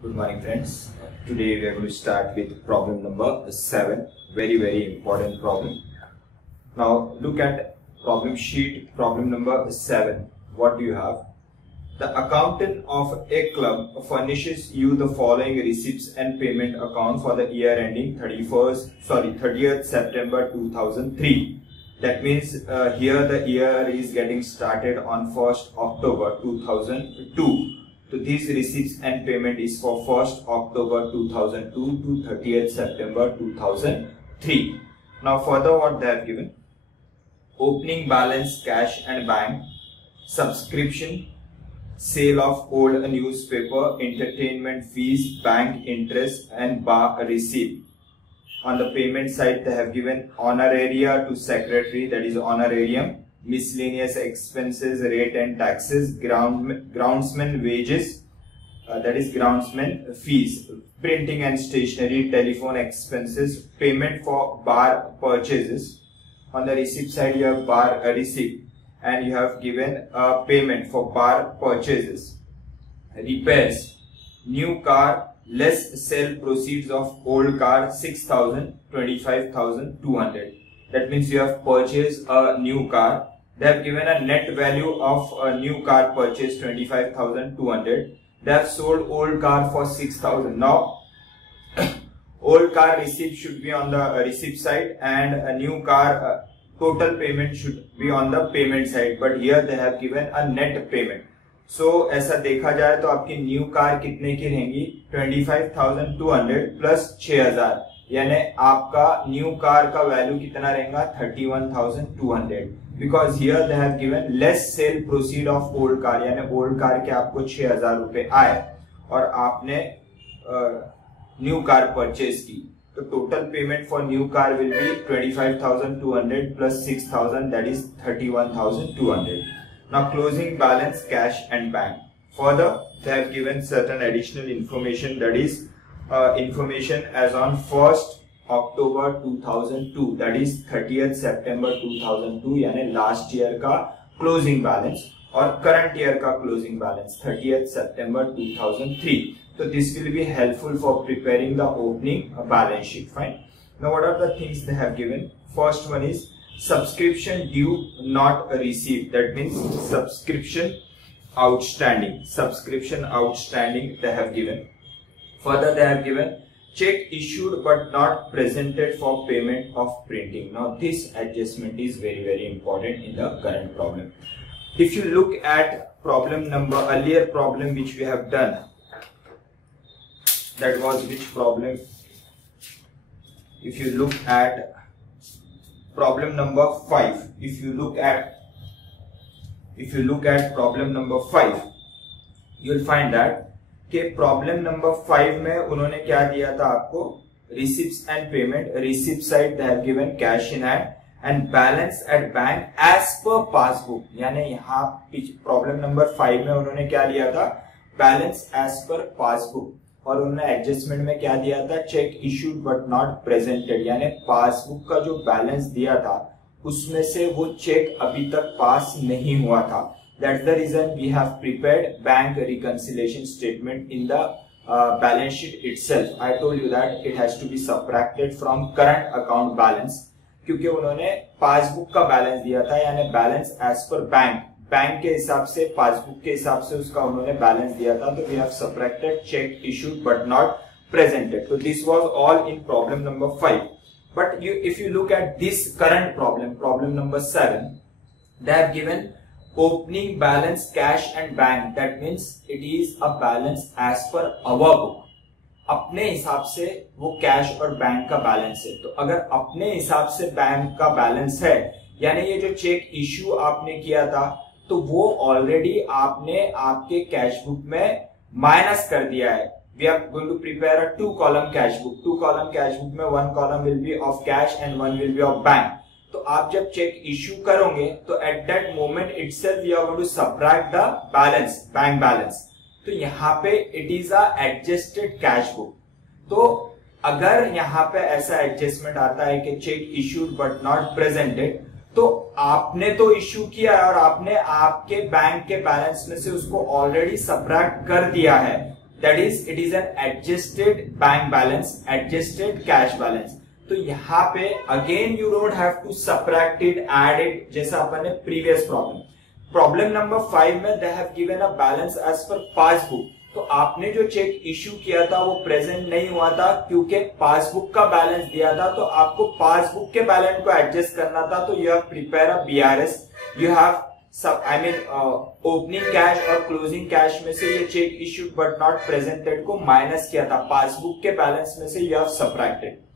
Good morning, friends. Today we are going to start with problem number 7. Very important problem. Now look at problem sheet, problem number 7. What do you have? The accountant of a club furnishes you the following receipts and payment account for the year ending 30th September 2003. That means here the year is getting started on 1st October 2002. So these receipts and payment is for 1st October 2002 to 30th September 2003. Now further what they have given: opening balance cash and bank, subscription, sale of old newspaper, entertainment fees, bank interest and bar receipt. On the payment side they have given honoraria to secretary, that is honorarium, miscellaneous expenses, rate and taxes, groundsman wages, that is groundsman fees, printing and stationery, telephone expenses, payment for bar purchases. On the receipt side you have bar receipt and you have given a payment for bar purchases. Repairs, new car less sale proceeds of old car 6,000, 25,200. That means you have purchased a new car. They have given a net value of a new car purchase 25,200. They have sold old car for 6,000. Now old car receipt should be on the receipt side and a new car total payment should be on the payment side, but here they have given a net payment. So ऐसा देखा जाए तो आपकी new car कितने की रहेंगी? 25,200 plus 6,000, यानी आपका न्यू कार का वैल्यू कितना रहेगा? 31,200. Because here they have given less cell proceed of old car, यानी ओल्ड कार के आपको 6,000 रुपए आए और आपने न्यू कार परचेज की, तो total payment for new car will be 25,200 plus 6,000, that is 31,200. Now closing balance cash and bank. Further they have given certain additional information, that is information as on 1st October 2002, that is 30th September 2002, यानी last year का closing balance और current year का closing balance 30th September 2003. So this will be helpful for preparing the opening balance sheet. Fine. Now what are the things they have given? First one is subscription due not received. That means subscription outstanding. Subscription outstanding they have given. Further they have given check issued but not presented for payment of printing. Now this adjustment is very important in the current problem. If you look at problem number, earlier problem which we have done, that was which problem? If you look at problem number 5, if you look at problem number 5, you will find that कि problem number 5 में उन्होंने क्या दिया था आपको? Receipts and payment. Receipt side they have given cash in hand and balance at bank as per passbook. यानी यहाँ problem number 5 में उन्होंने क्या लिया था? Balance as per passbook. और उन्होंने एडजस्टमेंट में क्या दिया था? Cheque issued but not presented, यानी पासबुक का जो बैलेंस दिया था उसमें से वो चेक अभी तक पास नहीं हुआ था. That's the reason we have prepared bank reconciliation statement in the balance sheet itself. I told you that it has to be subtracted from current account balance, क्योंकि उन्होंने पासबुक का बैलेंस दिया था, यानी बैलेंस एज पर bank के हिसाब से, पासबुक के हिसाब से उसका उन्होंने बैलेंस दिया था. तो we have subtracted check issued but not presented. So this was all in problem number 5. But if you look at this current problem number 7, they have given opening balance cash and bank. That means it is a balance as per our book. अपने हिसाब से वो cash और bank का balance है. तो अगर अपने हिसाब से बैंक का बैलेंस है, यानी ये जो चेक इश्यू आपने किया था तो वो ऑलरेडी आपने आपके कैश बुक में माइनस कर दिया है. We are going to prepare a 2-column cash book. 2-column cash book में 1 column will be of cash and 1 will be of bank. तो आप जब चेक इश्यू करोगे तो at that moment itself you are going to subtract the balance, bank balance. तो यहाँ पे it is a adjusted cash book. तो अगर यहाँ पे ऐसा एडजस्टमेंट आता है कि cheque issued but not presented, तो आपने तो इश्यू किया है और आपने आपके बैंक के बैलेंस में से उसको ऑलरेडी सबट्रैक्ट कर दिया है. That is it is an adjusted bank balance, adjusted cash balance. तो यहाँ पे again you don't have to subtract it, add it, जैसा अपन ने प्रीवियस प्रॉब्लम नंबर 5 में they have given a balance as per passbook. तो आपने जो चेक इश्यू किया था वो प्रेजेंट नहीं हुआ था क्योंकि पासबुक का बैलेंस दिया था, तो आपको पासबुक के बैलेंस को एडजस्ट करना था। तो you have prepare a BRS, you have opening cash और क्लोजिंग कैश में से ये check issued but not presented को माइनस किया था, पासबुक के बैलेंस में से यू हैव सबट्रैक्टेड।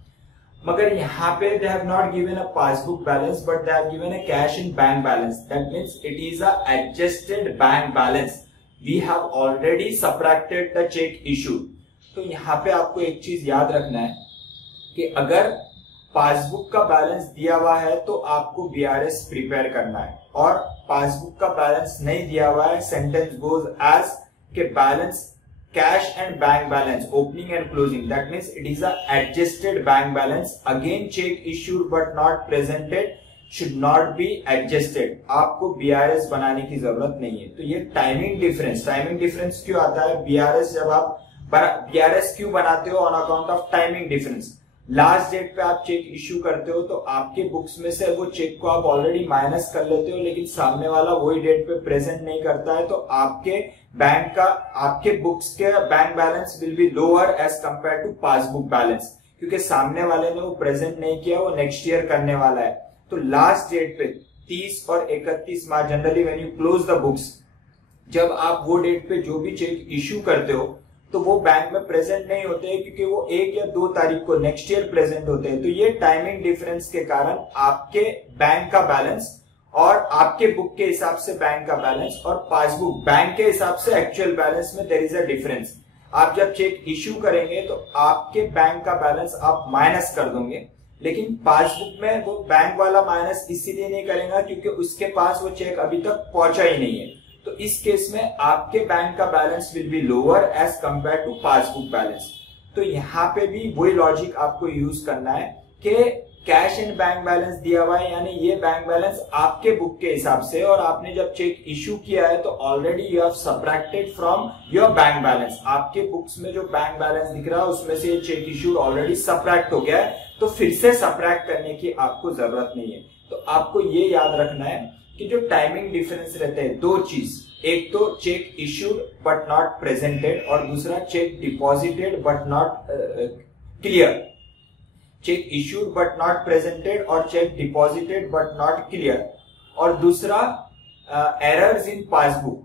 मगर यहाँ पे they have not given a passbook balance but they have given a cash in bank balance. That means it is a adjusted bank balance. We have already subtracted the check issue. तो यहाँ पे आपको एक चीज याद रखना है कि अगर पासबुक का बैलेंस दिया हुआ है तो आपको बीआरएस प्रिपेयर करना है, और पासबुक का बैलेंस नहीं दिया हुआ है, सेंटेंस गोज एज के balance cash and bank balance, opening and closing, that means it is a adjusted bank balance. Again check issued but not presented should not be adjusted. आपको BRS बनाने की जरूरत नहीं है। तो ये टाइमिंग डिफरेंस क्यों आता है? BRS जब आप BRS क्यों बनाते हो? On account of timing difference. Last date पे आप चेक इश्यू करते हो तो आपके बुक्स में से वो चेक को आप ऑलरेडी माइनस कर लेते हो, लेकिन सामने वाला वही डेट पे प्रेजेंट नहीं करता है, तो आपके बैंक का, आपके बुक्स के bank balance will be lower as compare to passbook balance, क्योंकि सामने वाले ने वो प्रेजेंट नहीं किया, वो नेक्स्ट ईयर करने वाला है। तो लास्ट डेट पे 30 और 31 मार्च, generally when you close the books, जब आप वो डेट पे जो भी चेक इश्यू करते हो तो वो बैंक में प्रेजेंट नहीं होते हैं, क्योंकि वो 1 या 2 तारीख को नेक्स्ट ईयर प्रेजेंट होते हैं। तो ये टाइमिंग डिफरेंस के कारण आपके बैंक का बैलेंस और आपके बुक के हिसाब से बैंक का बैलेंस और पासबुक बैंक के हिसाब से एक्चुअल बैलेंस में देयर इज अ डिफरेंस। आप जब चेक इश्यू करेंगे तो आपके बैंक का बैलेंस आप माइनस कर दोगे, लेकिन पासबुक में वो बैंक वाला माइनस इसीलिए नहीं करेगा क्योंकि उसके पास वो चेक अभी तक पहुंचा ही नहीं है। तो इस केस में आपके बैंक का balance will be lower as compare to passbook balance. तो यहाँ पे भी वही लॉजिक आपको यूज करना है कि कैश एंड बैंक बैलेंस दिया हुआ है, यानी ये बैंक बैलेंस आपके बुक के हिसाब से, और आपने जब चेक इश्यू किया है तो already you have subtracted from your bank balance. आपके बुक्स में जो बैंक बैलेंस दिख रहा है उसमें से ये चेक इश्यूड ऑलरेडी सबट्रैक्ट हो गया है, तो फिर से सबट्रैक्ट करने की आपको जरूरत नहीं है। तो आपको ये याद रखना है कि जो टाइमिंग डिफरेंस रहते हैं, 2 चीज, एक तो cheque issued but not presented और दूसरा cheque deposited but not clear. Cheque issued but not presented और cheque deposited but not clear, और दूसरा एरर्स इन पासबुक।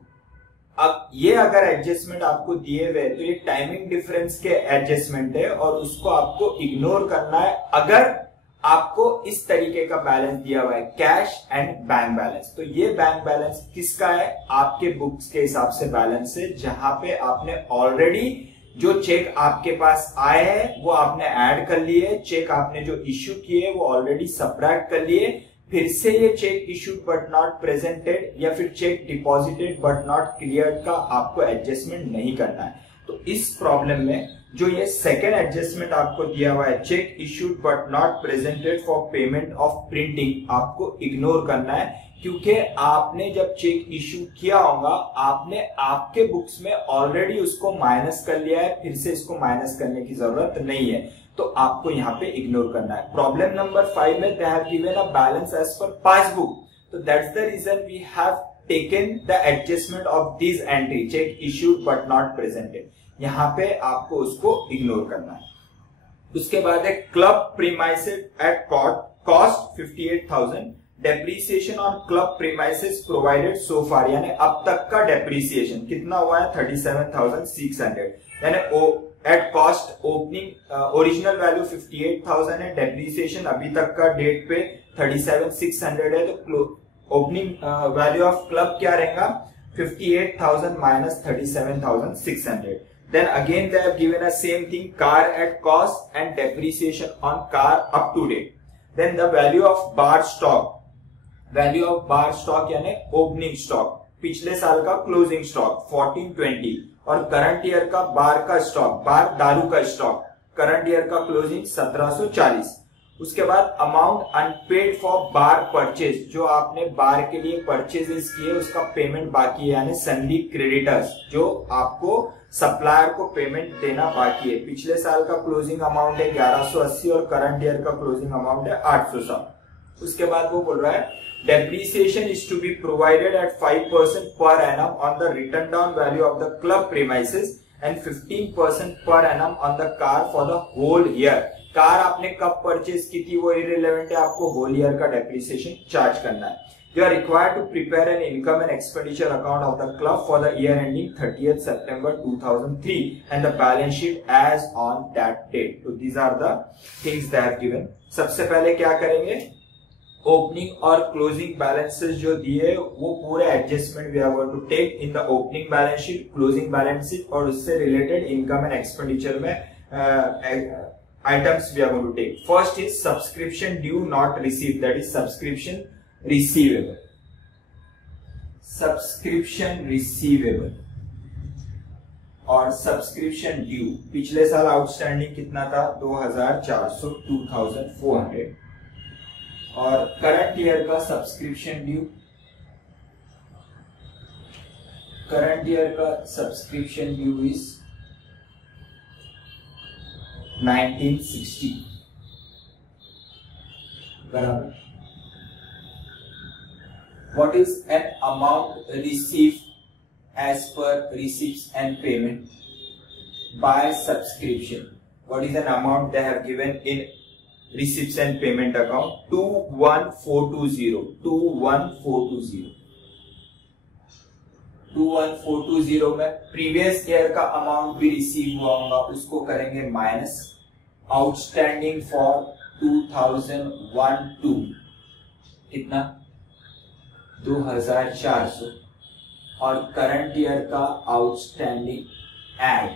अब ये अगर एडजस्टमेंट आपको दिए हुए तो ये टाइमिंग डिफरेंस के एडजस्टमेंट है और उसको आपको इग्नोर करना है अगर आपको इस तरीके का बैलेंस दिया हुआ है, कैश एंड बैंक बैलेंस। तो ये बैंक बैलेंस किसका है? आपके बुक्स के हिसाब से बैलेंस है, जहां पे आपने ऑलरेडी जो चेक आपके पास आए हैं वो आपने ऐड कर लिए, चेक आपने जो इश्यू किए वो ऑलरेडी सबट्रैक्ट कर लिए, फिर से ये check issued but not presented या फिर check deposited but not cleared का आपको एडजस्टमेंट नहीं करना है। तो इस प्रॉब्लम में जो ये सेकेंड एडजस्टमेंट आपको दिया हुआ है, check issued but not presented for payment of printing, आपको इग्नोर करना है, क्योंकि आपने जब चेक इश्यू किया होगा आपने आपके बुक्स में ऑलरेडी उसको माइनस कर लिया है, फिर से इसको माइनस करने की जरूरत नहीं है, तो आपको यहाँ पे इग्नोर करना है। प्रॉब्लम नंबर 5 में they have given a balance as per passbook, तो that's the reason we have taken the adjustment of this entry, cheque issued but not presented. यहाँ पे आपको उसको इग्नोर करना है। उसके बाद है club premises at cost 58,000, depreciation on club premises provided so far, यानी अब तक का डेप्रीसिएशन कितना हुआ है? 37,600, यानी at cost opening original value 58,000 है, डेप्रीसिएशन अभी तक का डेट पे 37,600 है, तो ओपनिंग वैल्यू ऑफ क्लब क्या रहेगा? 58,000 minus 37,600. Then again they have given a same thing, car at cost and depreciation on car up to date. Then the value of bar stock, यानी opening stock, पिछले साल का closing stock 1420 और current year का बार का stock, bar दारू का stock, current year का क्लोजिंग 1740, उसके बाद amount unpaid for bar purchase, जो आपने बार के लिए परचेजेस किए उसका पेमेंट बाकी है, यानी सन्डी क्रेडिटर्स, जो आपको सप्लायर को पेमेंट देना बाकी है। पिछले साल का क्लोजिंग अमाउंट है 1180 और करंट ईयर का क्लोजिंग अमाउंट है 807। उसके बाद वो बोल रहा है depreciation is to be provided at 5% per annum on the written down value of the club premises and 15% per annum on the car for the whole year। Car आपने कब परचेज की थी वो इररिलेवेंट है, आपको होल ईयर का depreciation charge करना है। You are required to prepare an income and expenditure account of the club for the year ending 30th September 2003 and the balance sheet as on that date। तो these are the things they have given। सबसे पहले क्या करेंगे, opening और closing balances जो दिए वो पूरे adjustment we are going to take in the opening balance sheet, closing balance sheet और उससे रिलेटेड इनकम एंड एक्सपेंडिचर में items we are going to take. First is subscription due not receive, that is subscription receivable. Subscription receivable और subscription due, पिछले साल outstanding कितना था 2400, 2400 और current year का सब्सक्रिप्शन ड्यू, करंट ईयर का subscription due is 1960 बराबर। What is an amount receive as per receipts and payment by subscription, what is an amount they have given in receipts and payment account 21420, 21420, 21420 में previous year का amount भी receive हुआ होगा उसको करेंगे minus, outstanding for 2012 कितना 2400 और current year का आउटस्टैंडिंग ऐड,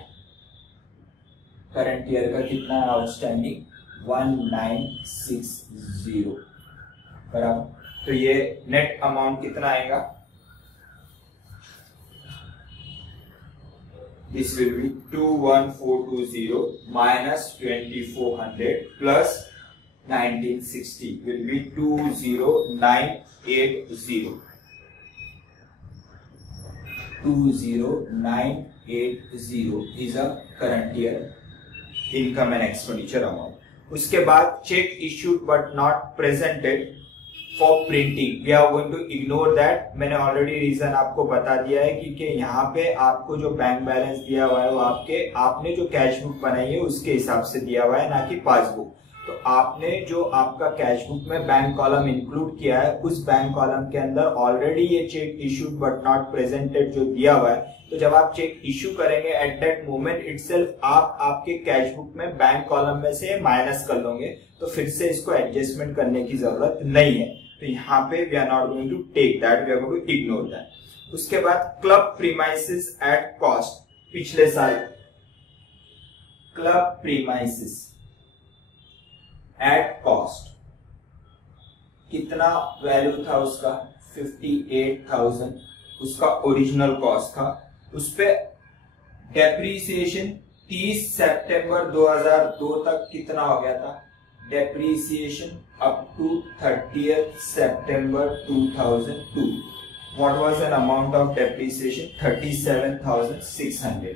करंट ईयर का कितना है आउटस्टैंडिंग 1960 बराबर। तो ये नेट अमाउंट कितना आएगा, this will be 21420 minus 2400 plus 1960 will be 20980, 20980 is a current year income and expenditure amount. उसके बाद cheque issued but not presented for printing, we are going to ignore that. मैंने already reason आपको बता दिया है कि यहाँ पे आपको जो बैंक बैलेंस दिया हुआ है वो आपने जो कैश बुक बनाई है उसके हिसाब से दिया हुआ है, ना कि पासबुक। तो आपने जो आपका कैश बुक में बैंक कॉलम इंक्लूड किया है उस बैंक कॉलम के अंदर ऑलरेडी ये check issued but not presented जो दिया हुआ है, तो जब आप चेक इश्यू करेंगे एट दैट मोमेंट इटसेल्फ आप आपके कैश बुक में बैंक कॉलम में से माइनस कर लोगे, तो फिर से इसको एडजस्टमेंट करने की जरूरत नहीं है। तो यहाँ पे we are not going to take that, we are going to ignore that. उसके बाद क्लब प्रीमाइसेस एट कॉस्ट, पिछले साल क्लब प्रीमाइसेस एट कॉस्ट कितना वैल्यू था उसका 58,000, उसका ओरिजिनल कॉस्ट था। उस पे डेप्रीसिएशन 30 सितंबर 2002 तक कितना हो गया था, depreciation up to 30th September 2002, what was an amount of depreciation 37,600,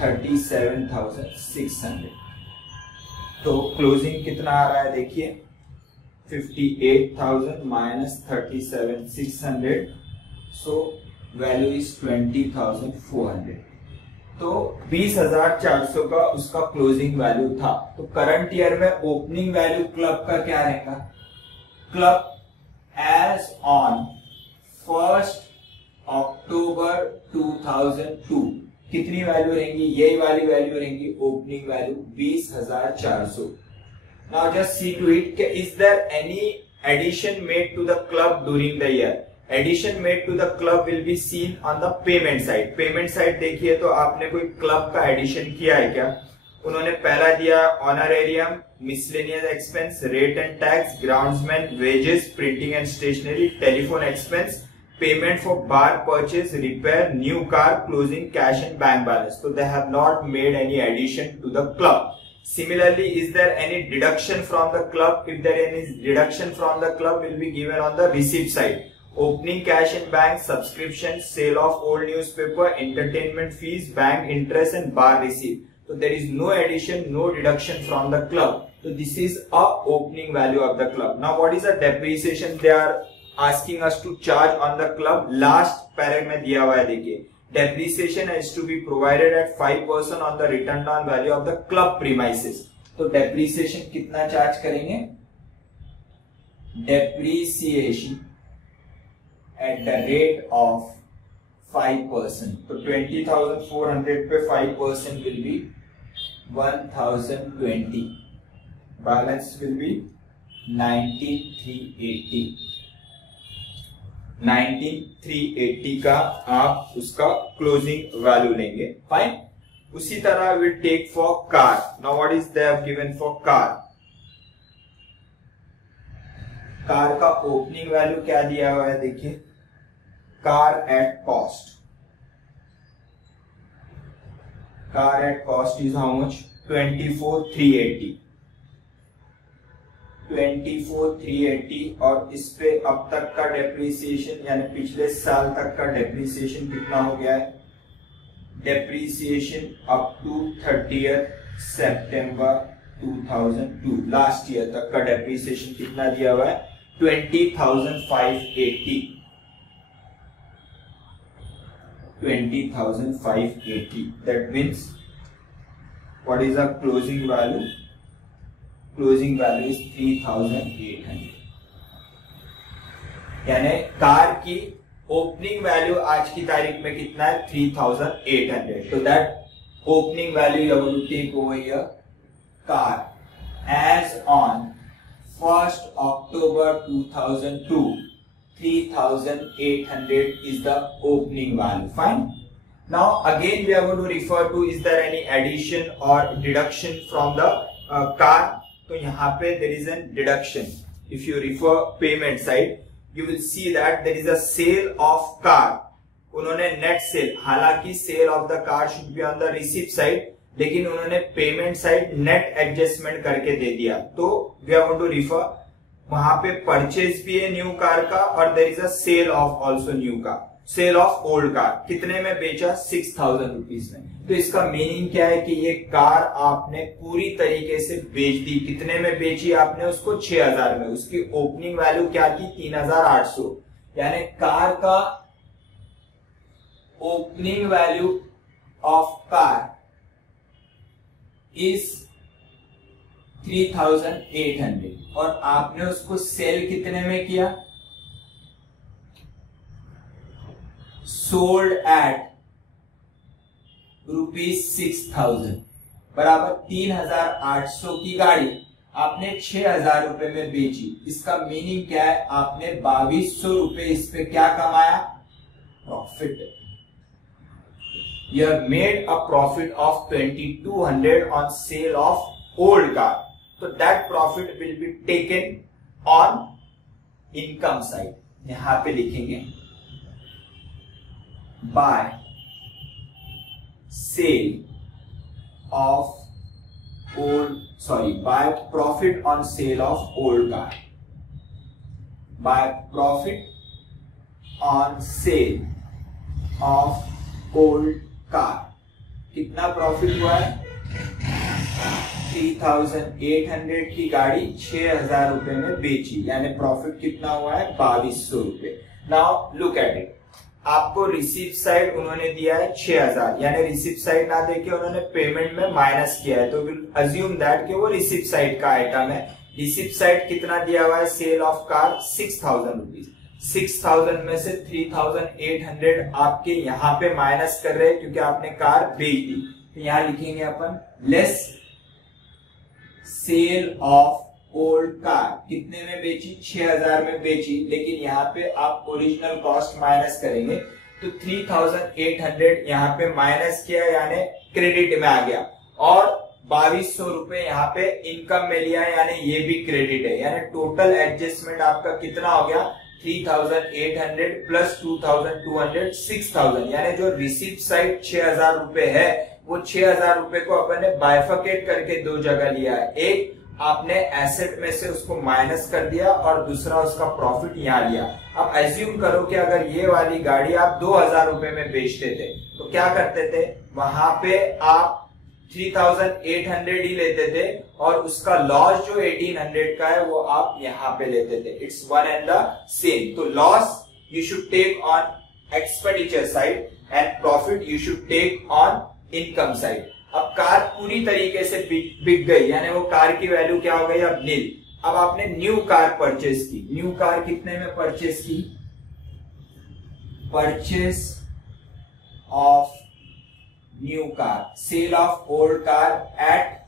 37,600। तो क्लोजिंग कितना आ रहा है देखिए 58,000 माइनस 37,600, सो वैल्यू इज 20,400। तो 20,400 का उसका क्लोजिंग वैल्यू था। तो करंट ईयर में ओपनिंग वैल्यू क्लब का क्या रहेगा, क्लब एज ऑन 1 अक्टूबर 2002 कितनी वैल्यू रहेंगी, यही वाली वैल्यू रहेंगी opening value 20,400। Now just see to it, is there any addition made to the club during the year. Addition made to the club will be seen on the payment side. Payment side देखिए तो आपने कोई club का addition किया है क्या, उन्होंने पहला दिया honorarium, miscellaneous expense, rate and tax, groundsman wages, printing and stationery, telephone expense, payment for bar purchase, repair, new car, closing cash and bank balance. So they have not made any addition to the club. Similarly, is there any deduction from the club? If there is any deduction from the club, will be given on the receipt side. Opening cash in bank, subscription, sale of old newspaper, entertainment fees, bank interest and bar receipt. So there is no addition, no deduction from the club. So this is a opening value of the club. Now what is the depreciation they are asking us to charge on the club? Last para में दिया हुआ है, देखिए depreciation is to be provided at 5% on the written down value of the club premises. तो depreciation कितना charge करेंगे? Depreciation at the rate of 5%. तो 20,400 पे 5% will be 1,020. Balance will be 19,380. 19,380 का आप उसका क्लोजिंग वैल्यू लेंगे. फाइन. उसी तरह will take for car. Now what is they have given for car? Car का ओपनिंग वैल्यू क्या दिया हुआ है, देखिए car at cost. Car at cost is how much? 24,380. 24,380 और इस पे अब तक का डेप्रीसिएशन यानी पिछले साल तक का डेप्रीसिएशन कितना हो गया है? डेप्रीसिएशन अप टू 30th सितंबर 2002 लास्ट ईयर तक का डेप्रीसिएशन कितना दिया हुआ है? 20,580. 20,580. That means what is our closing value? Closing value is 3,800. यानी कार की ओपनिंग वैल्यू आज की तारीख में कितना है? 3,800. So that opening value you have to take over here. Car as on 1st October 2002, 3,800 is the opening value. Fine. Now again we are going to refer to is there any addition or deduction from the car? तो यहाँ पे there is a deduction. If you refer payment side, you will see that there is a sale of car. उन्होंने net sale, हालांकि sale of the car should be on the receipt side, लेकिन उन्होंने payment side net adjustment करके दे दिया. तो we are going to refer, वहां पे परचेज भी है न्यू कार का और there is a sale of also new car. Sale of old car कितने में बेचा? 6,000 रुपीज में. तो इसका मीनिंग क्या है कि ये कार आपने पूरी तरीके से बेच दी. कितने में बेची आपने? उसको 6,000 में. उसकी ओपनिंग वैल्यू क्या थी? 3,800. यानी कार का opening value of car is 3,800 और आपने उसको सेल कितने में किया? सोल्ड एट ₹6,000 बराबर 3,800 की गाड़ी आपने 6,000 रुपए में बेची. इसका मीनिंग क्या है? आपने 2,200 रुपए इस पे क्या कमाया? Profit. You have made a profit of 2,200 on sale of old car. So that profit will be taken on income side. यहां पे लिखेंगे by sale of by profit on sale of old car. By profit on sale of old car कितना profit हुआ है? 3,800 की गाड़ी 6,000 रुपए में बेची, यानी प्रॉफिट कितना हुआ है? 2,200 रुपए. Now look at it. आपको रिसीप्ट साइड उन्होंने दिया है 6,000, यानी रिसीप्ट साइड ना देके उन्होंने पेमेंट में माइनस किया है. तो विल अज्यूम दैट कि वो रिसीप्ट साइड का आइटम है. रिसीप्ट साइड कितना दिया हुआ है? Cell of car 6,000 rupees. 6,000 में से 3,800 आपके यहाँ पे माइनस कर रहे हैं क्योंकि आपने कार बेच दी. तो यहाँ लिखेंगे अपन less sale of old car. कितने में बेची? 6,000 में बेची, लेकिन यहाँ पे आप ओरिजिनल कॉस्ट माइनस करेंगे तो 3,800 यहाँ पे माइनस किया यानी क्रेडिट में आ गया और 2,200 रुपए यहाँ पे इनकम में लिया यानी ये भी क्रेडिट है. यानी टोटल एडजस्टमेंट आपका कितना हो गया? 3,800 प्लस 2,200 6,000. यानी जो रिसीप्ट साइड 6,000 रुपए है वो 6,000 रुपए को अपन ने बाइफर्केट करके दो जगह लिया है। एक आपने एसेट में से उसको माइनस कर दिया और दूसरा उसका प्रॉफिट यहाँ लिया। अब एज्यूम करो कि अगर ये वाली गाड़ी आप 2,000 रुपए में बेचते थे तो क्या करते थे, वहां पे आप 3,800 ही लेते थे और उसका लॉस जो 1,800 का है वो आप यहाँ पे लेते थे। It's one and the same. तो loss you should take on expenditure side and profit you should take on income side। अब कार पूरी तरीके से बिक गई, यानी वो कार की वैल्यू क्या हो गई अब नील। अब आपने न्यू कार परचेस की। न्यू कार कितने में परचेस की, purchase of new car, sale of old car at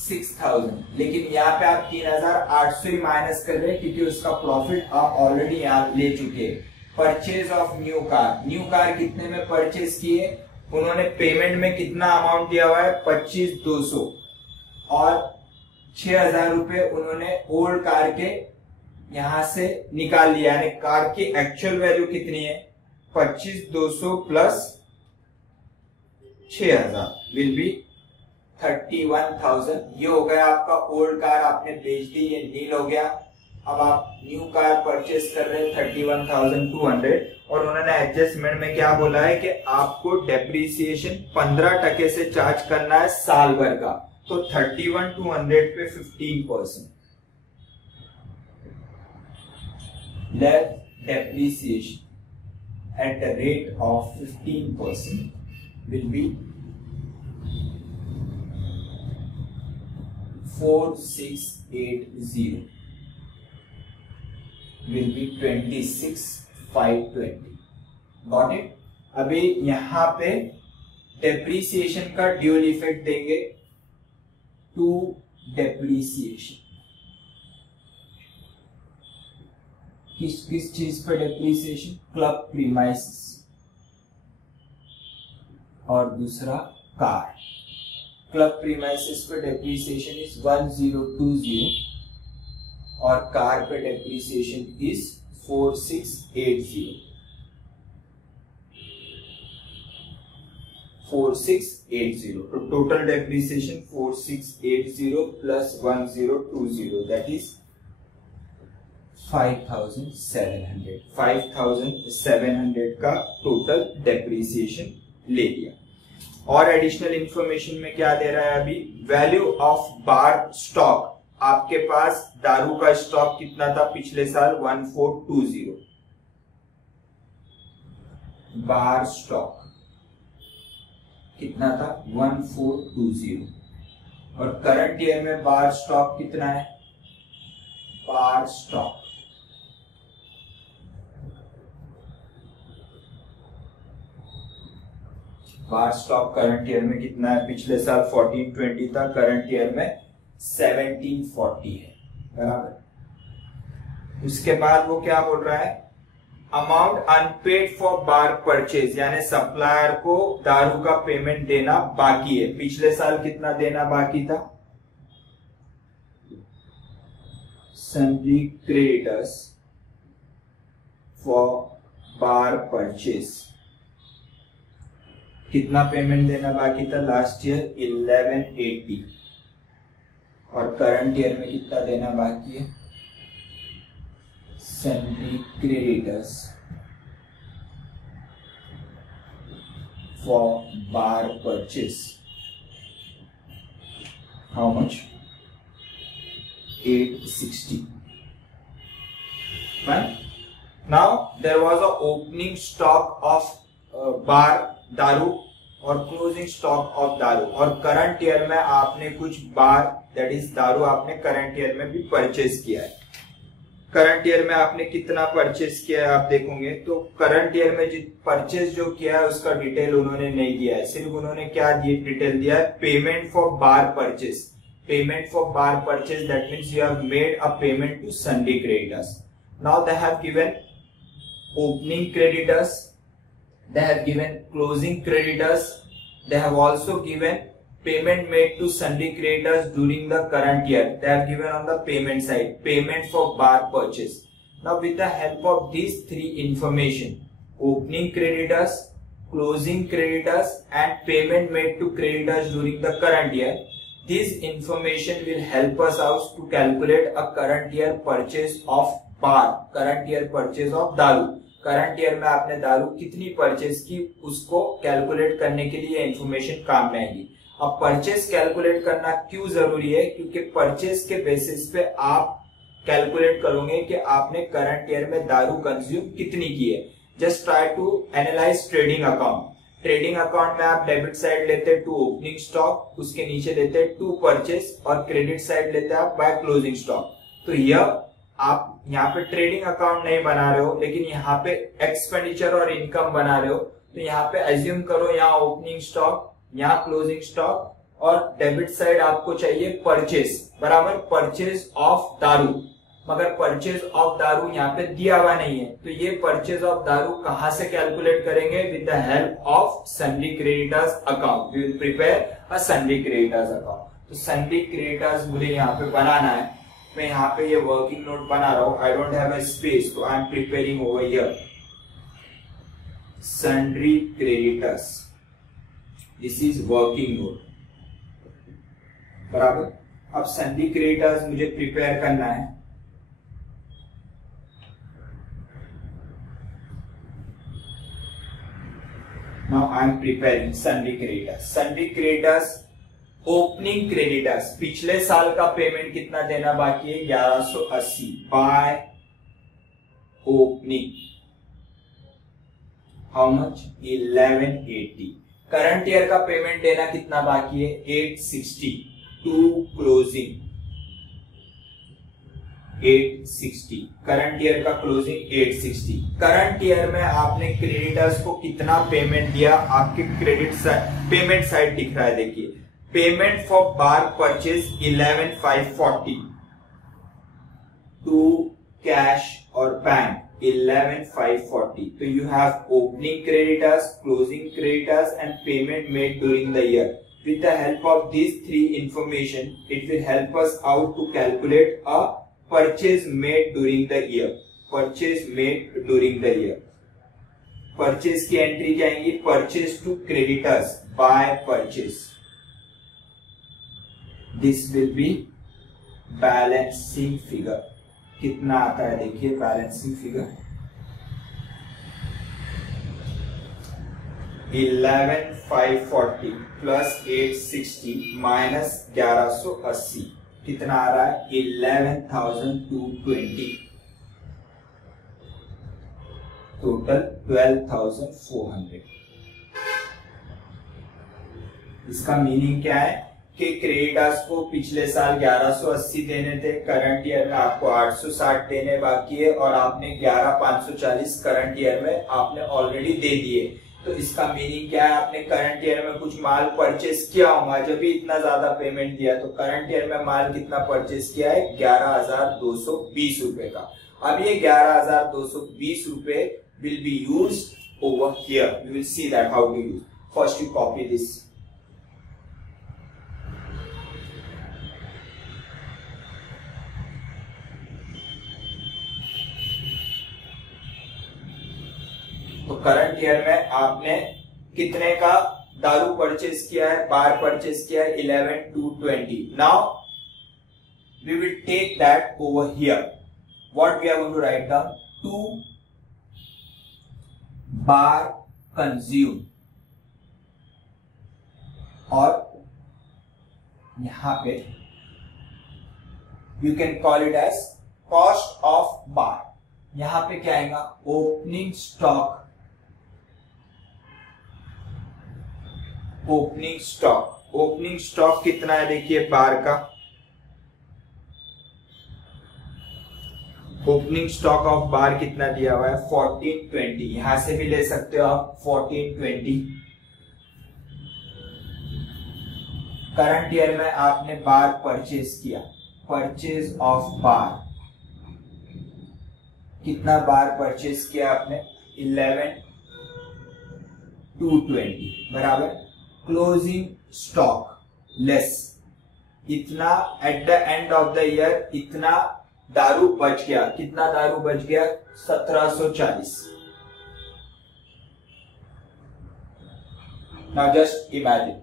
6,000। लेकिन यहाँ पे आप 3,800 ही माइनस कर रहे हैं क्योंकि उसका प्रॉफिट आप ऑलरेडी यहाँ ले चुके हैं। Purchase of new car, new car कितने में परचेज किए, उन्होंने पेमेंट में कितना अमाउंट दिया हुआ है 25,200 और 6,000 रुपए उन्होंने ओल्ड कार के यहां से निकाल लिया, यानी कार की एक्चुअल वैल्यू कितनी है 25,200 प्लस 6,000 विल बी 31,000। ये हो गया आपका ओल्ड कार आपने बेच दी, ये नील हो गया। अब आप न्यू कार परचेस कर रहे हैं 31,200 और उन्होंने एडजस्टमेंट में क्या बोला है कि आपको डेप्रीसिएशन 15% से चार्ज करना है साल भर का। तो 31,200 पे 15% let depreciation at the rate of 15% will be 4,680 will be 26,520। Got it. अभी यहां पे डेप्रीसिएशन का ड्यूअल इफेक्ट देंगे टू डेप्रीसिएशन। किस किस चीज पर डेप्रीसिएशन, क्लब प्रीमाइसेस और दूसरा कार। क्लब प्रीमाइसेस पे डेप्रीसिएशन इज 1020 और कार पे डेप्रीसिएशन इज 4,680। 4,680 तो total depreciation 4,680 plus 1020 that is 5,700। 5,700 का टोटल डेप्रीसिएशन ले लिया। और एडिशनल इंफॉर्मेशन में क्या दे रहा है अभी, वैल्यू ऑफ बार स्टॉक। आपके पास दारू का स्टॉक कितना था पिछले साल 1420। बार स्टॉक कितना था 1420 और करंट ईयर में बार स्टॉक कितना है, बार स्टॉक बार स्टॉक करंट ईयर में कितना है, पिछले साल 1420 था, करंट ईयर में 1740 है, बराबर। उसके बाद वो क्या बोल रहा है, amount unpaid for bar purchase, यानी सप्लायर को दारू का पेमेंट देना बाकी है। पिछले साल कितना देना बाकी था, sundry creditors for bar purchase, कितना पेमेंट देना बाकी था लास्ट ईयर 1180 और करंट ईयर में कितना देना बाकी है, sundry creditors for bar purchase, how much 860। Right? Now there was a opening stock of bar दारू और क्लोजिंग स्टॉक ऑफ दारू, और करंट ईयर में आपने कुछ बार दैट इज दारू आपने करंट ईयर में भी परचेज किया है। करंट ईयर में आपने कितना परचेज किया है आप देखोगे तो करंट ईयर में परचेज जो किया है उसका डिटेल उन्होंने नहीं दिया है, सिर्फ उन्होंने क्या डिटेल दिया है, payment for bar purchase. Payment for bar purchase that means you have made a payment to sundry creditors. Now they have given opening creditors, they have given closing creditors, they have also given payment made to sundry creditors during the current year. They have given on the payment side payment for bar purchase. Now with the help of these three information, opening creditors, closing creditors and payment made to creditors during the current year. This information will help us out to calculate a current year purchase of bar, current year purchase of दारू. Current year में आपने दारू कितनी purchase की उसको calculate करने के लिए इंफॉर्मेशन काम में आएगी. अब परचेज कैलकुलेट करना क्यों जरूरी है? क्योंकि परचेज के बेसिस पे आप कैलकुलेट करोगे कि आपने करंट ईयर में दारू कंज्यूम कितनी की है. Just try to analyze trading account. Trading account में आप डेबिट साइड लेते टू ओपनिंग स्टॉक, उसके नीचे लेते टू परचेज, और क्रेडिट साइड लेते आप बाय क्लोजिंग स्टॉक. तो यह आप यहाँ पे ट्रेडिंग अकाउंट नहीं बना रहे हो, लेकिन यहाँ पे एक्सपेंडिचर और इनकम बना रहे हो. तो यहाँ पे एज्यूम करो यहाँ ओपनिंग स्टॉक, यहाँ क्लोजिंग स्टॉक, और डेबिट साइड आपको चाहिए परचेज, बराबर परचेज ऑफ दारू. मगर परचेज ऑफ दारू यहाँ पे दिया हुआ नहीं है. तो ये परचेज ऑफ दारू कहां से कैलकुलेट करेंगे? With the help of sundry creditors account. We will prepare a sundry creditors account. तो सन्डी क्रेडिटर्स मुझे यहाँ पे बनाना है. मैं यहाँ पे ये वर्किंग नोट बना रहा हूं. I don't have a space, तो I am preparing over here sundry creditors. This is working note, बराबर. अब सन्डी क्रेडिटर्स मुझे प्रिपेयर करना है. Now I am preparing sundry creditors. Sundry creditors, opening creditors. पिछले साल का पेमेंट कितना देना बाकी है? 1180 by opening. How much? 1180. Current year का पेमेंट देना कितना बाकी है? 860 टू क्लोजिंग. 860. करंट ईयर का क्लोजिंग 860. करंट ईयर में आपने क्रेडिटर्स को कितना पेमेंट दिया? आपके क्रेडिट पेमेंट साइड दिख रहा है, देखिए. Payment for bar purchase 11,540 to cash और बैंक 11,540. तो you have opening creditors, closing creditors and payment made during the year. With the help of these three information, it will help us out to calculate a purchase made during the year. Purchase made during the year. Purchase की entry क्या आएंगी? Purchase to creditors by purchase. This will be balancing figure. कितना आता है देखिए balancing figure. 11,540 plus 860 minus 1180 कितना आ रहा है? 11,220. टोटल 12,400. इसका मीनिंग क्या है कि क्रेडिटर्स को पिछले साल 1180 देने थे, करंट ईयर में आपको 860 देने बाकी है, और आपने 11,540 करंट ईयर में आपने ऑलरेडी दे दिए. तो इसका मीनिंग क्या है? आपने करंट ईयर में कुछ माल परचेस किया होगा, जब भी इतना ज्यादा पेमेंट दिया. तो करंट ईयर में माल कितना परचेस किया है? 11,220 रुपए का. अब ये 11,220 रुपए will be used over here. You will see that how to use. First you copy this. तो करंट ईयर में आपने कितने का दारू परचेज किया है? बार परचेज किया है 11,220. Now we will take that over here. What we are going to write down? 2 bar consume, और यहां पे you can call it as cost of bar. यहां पे क्या आएगा? Opening stock. Opening stock. Opening stock कितना है देखिए बार का? ओपनिंग स्टॉक ऑफ बार कितना दिया हुआ है? 1420. यहां से भी ले सकते हो आप 1420. करंट ईयर में आपने बार परचेज किया. परचेज ऑफ बार कितना बार परचेज किया आपने? 11,220 बराबर. क्लोजिंग स्टॉक लेस इतना. At the end of the year इतना दारू बच गया. कितना दारू बच गया? 1740. नाउ जस्ट इमेजिन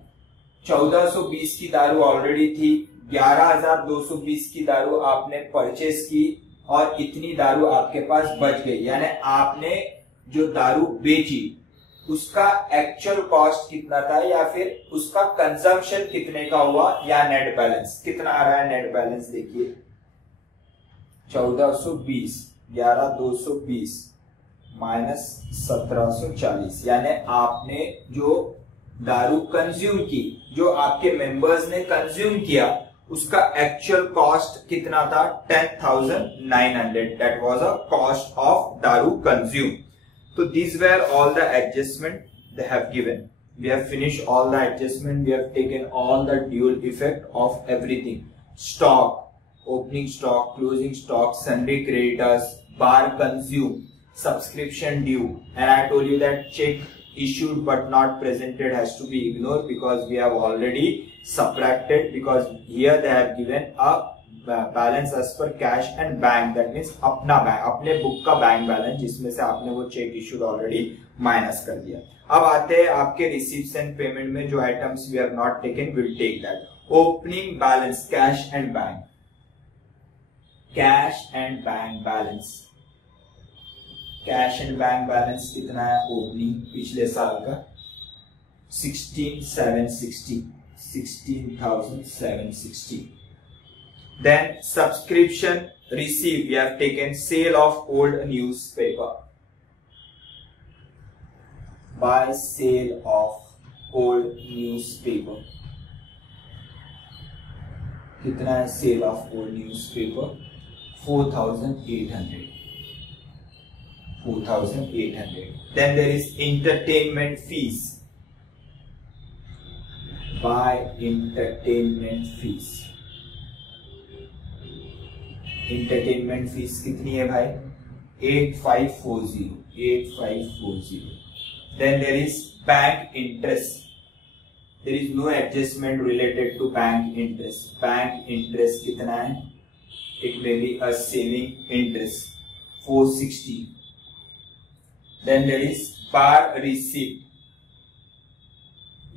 1420 की दारू ऑलरेडी थी, 11,220 की दारू आपने परचेस की और इतनी दारू आपके पास बच गई, यानी आपने जो दारू बेची उसका एक्चुअल कॉस्ट कितना था या फिर उसका कंजम्पशन कितने का हुआ, या नेट बैलेंस कितना आ रहा है। नेट बैलेंस देखिए 1420 11,220 माइनस 1740, यानी आपने जो दारू कंज्यूम की, जो आपके मेंबर्स ने कंज्यूम किया, उसका एक्चुअल कॉस्ट कितना था 10,900। That was a cost of दारू consume. So these were all the adjustment they have given. We have finished all the adjustment. We have taken all the dual effect of everything. Stock, opening stock, closing stock, sundry creditors, bar consume, subscription due, and I told you that check issued but not presented has to be ignored because we have already subtracted, because here they have given a balance as per cash and bank, that means अपना bank, अपने book का bank balance, जिसमें से आपने वो check issued already minus कर दिया। अब आते हैं आपके रिसीव्स एंड पेमेंट में जो items we have not taken, will take that. Opening balance cash and bank, cash and bank balance, cash and bank balance कितना है ओपनिंग पिछले साल का 16,760, 16,760। Then subscription received, we have taken sale of old newspaper, by sale of old newspaper, कितना है sale of old newspaper 4,800, 4,800। Then there is entertainment fees, by entertainment fees, entertainment fees कितनी है भाई 8540, 8540। Then there is bank interest, there is no adjustment related to bank interest. Bank interest कितना है, it may be a saving interest 460। Then there is bar receipt,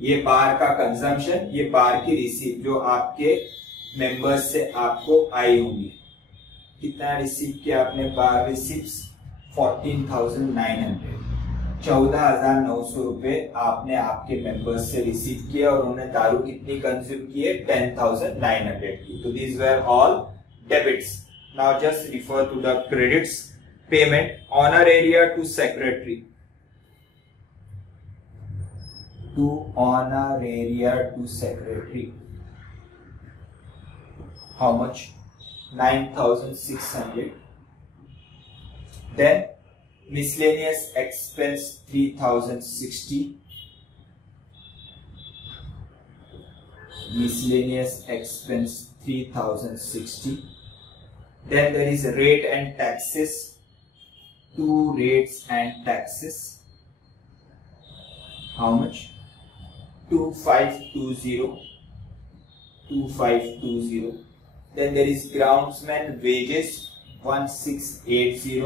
ये bar का consumption, ये बार की receipt जो आपके मेंबर्स से आपको आई होंगी। कितना रिसीव किया आपने बार रिसीप्ट्स 14,900, 14,900 रुपए आपने आपके मेंबर्स से रिसीव किया और उन्होंने दारू कितनी कंज्यूम की है 10,900 की। तो these were all debits. Now just refer to the credits. Payment honorarium to secretary, to honorarium to secretary, how much 9,600। Then miscellaneous expense 3,060, miscellaneous expense 3,060। Then there is rate and taxes, 2 rates and taxes, how much 2,520, 2,520। Then there is groundsman wages 1,680,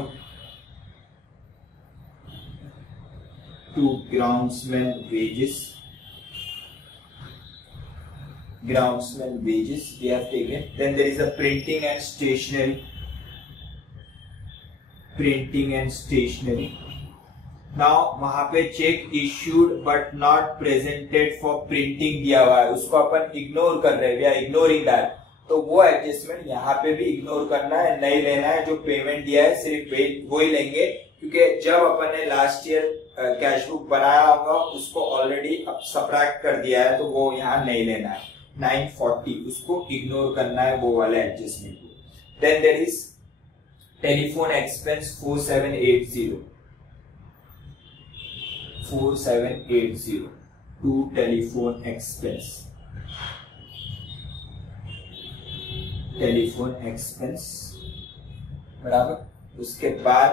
to groundsman wages, groundsman wages we have taken। Then there is a printing and stationery, printing and stationery। Now वहां पे check issued but not presented for printing दिया हुआ है, उसको अपन ignore कर रहे हैं, we are ignoring that। तो वो एडजस्टमेंट यहाँ पे भी इग्नोर करना है, नहीं लेना है। जो पेमेंट दिया है सिर्फ वो ही लेंगे, क्योंकि जब अपन ने लास्ट ईयर कैश बुक बनाया होगा उसको ऑलरेडी अब सब्ट्रैक्ट कर दिया है, तो वो यहाँ नहीं लेना है। 940 उसको इग्नोर करना है, वो वाला एडजस्टमेंट को। Then there is telephone expense 4780, 4780 to telephone expense, telephone expense बराबर। उसके बाद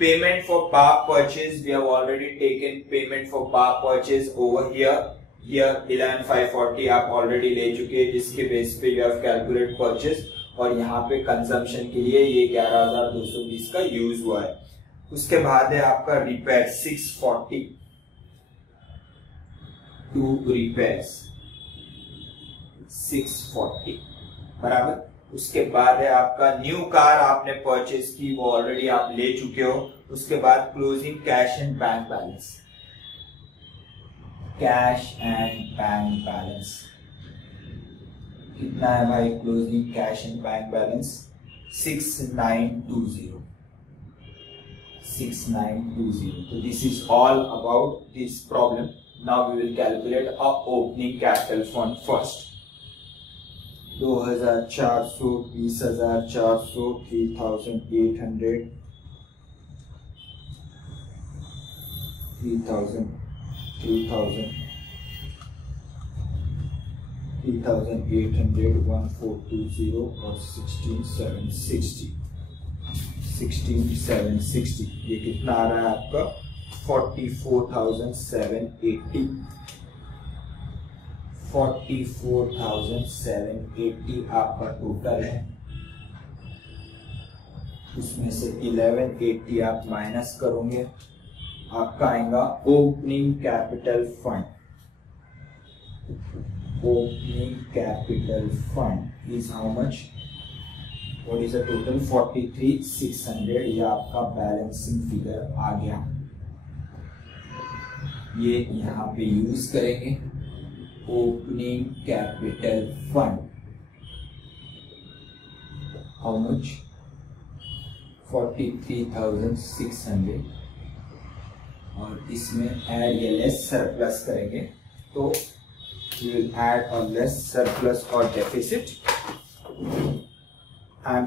payment for bar purchase, we have already taken payment for bar purchase over here, here 11,540 आप ऑलरेडी ले चुके हैं, जिसके बेस पे यू हैव कैलकुलेट परचेज, और यहाँ पे कंजम्पशन के लिए ये 11,220 का यूज हुआ है। उसके बाद है आपका रिपेयर 640, 2 repairs 640 बराबर। उसके बाद है आपका न्यू कार आपने परचेज की, वो ऑलरेडी आप ले चुके हो। उसके बाद closing cash and bank balance, cash and bank balance कितना है भाई? Closing cash and bank balance 6920 6920। तो this is all about this problem. Now we will calculate a opening capital fund first. 2400, 20,400, 3,800, 3,000, 3,800, 1420 और 16,760। 16,760 ये कितना आ रहा है आपका? 44,780। 44,780 आपका टोटल है। उसमें से 1180 आप माइनस करोगे, आपका आएगा opening capital fund. Opening capital fund is how much? What is the total? 43,600। ये आपका बैलेंसिंग फिगर आ गया, ये यहाँ पे यूज करेंगे। Opening capital fund how much? 43,600 और इसमें एड या लेस सरप्लस करेंगे तो we will add a less surplus or deficit. I'm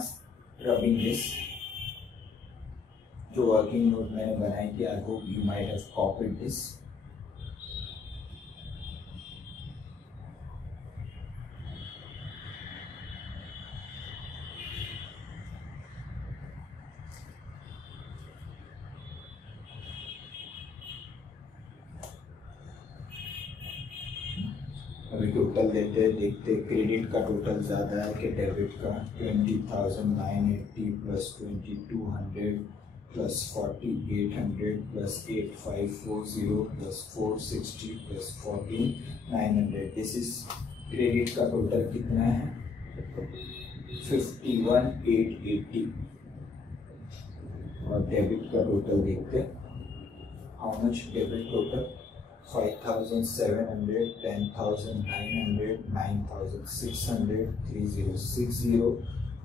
rubbing this. जो वर्किंग नोट मैंने बनाई थी, I hope you might have copied this. अभी टोटल लेते देखते, क्रेडिट का टोटल ज्यादा है कि डेबिट का? 20,980 plus 2,200 plus 4,800 plus 8,540 plus 460 plus 14,900। This is credit का टोटल कितना है? 51,880। और डेबिट का टोटल देखते, how much debit total? 5,700, 10,900, 9,600, 3,060,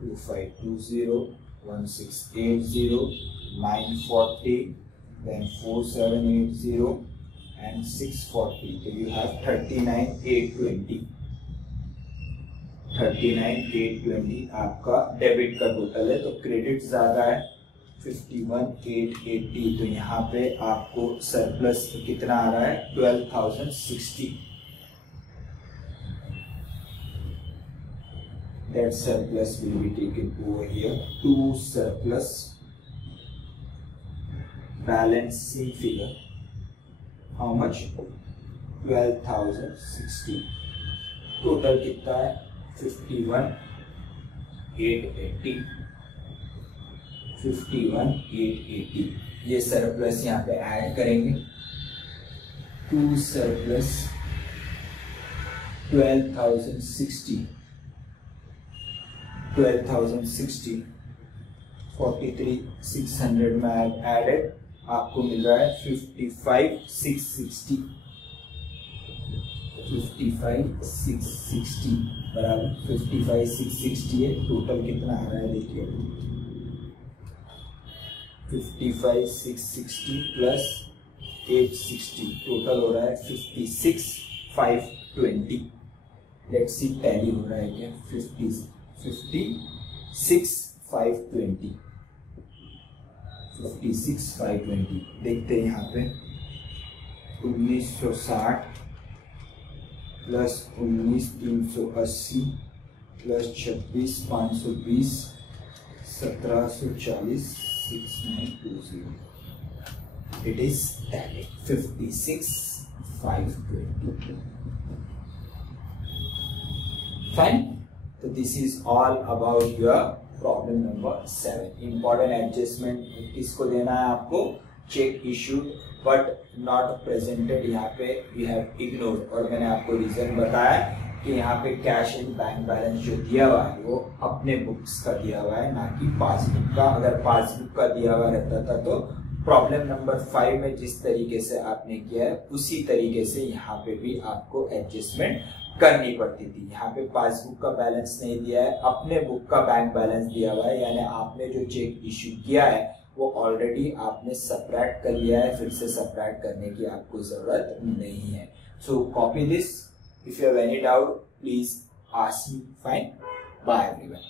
2,520, 1,680, 940, then 4,780 and 640. So you have 39,820. 39,820 आपका डेबिट का टोटल है। तो क्रेडिट ज्यादा है 51,880। तो यहाँ पे आपको सरप्लस कितना आ रहा है? 12,060। That surplus will be taken over here to surplus balancing figure. How much? 12,060। Total कितना है? 51,880। 51,880। ये सरप्लस यहाँ पे ऐड करेंगे टू सरप्लस 12,060। 12,060 43,600 में एडेड आपको मिल रहा है 55,660। 55,660 बराबर 55,660 है। टोटल कितना आ रहा है देखिए, 55,660 प्लस 860 टोटल हो रहा है 56,520। लेट्स सी टैली हो रहा है क्या? 56,520। 56,520 देखते हैं यहाँ पे। 1960 plus 19,380 plus 26,520 1740 6920। It is 56,520. Fine. So this is all about your problem number 7. Important adjustment किसको देना है आपको? Check issued but not presented, यहाँ पे यू हैव इग्नोर्ड। और मैंने आपको रीजन बताया कि यहाँ पे कैश एंड बैंक बैलेंस जो दिया हुआ है वो अपने बुक्स का दिया हुआ है, ना कि पासबुक का। अगर पासबुक का दिया हुआ रहता था तो प्रॉब्लम नंबर 5 में जिस तरीके से आपने किया है उसी तरीके से यहाँ पे भी आपको एडजस्टमेंट करनी पड़ती थी। यहाँ पे पासबुक का बैलेंस नहीं दिया है, अपने बुक का बैंक बैलेंस दिया हुआ है, यानी आपने जो चेक इशू किया है वो ऑलरेडी आपने सबट्रैक्ट कर लिया है, फिर से सबट्रैक्ट करने की आपको जरूरत नहीं है। So copy this, if you have any doubt please ask me. Fine, bye everyone.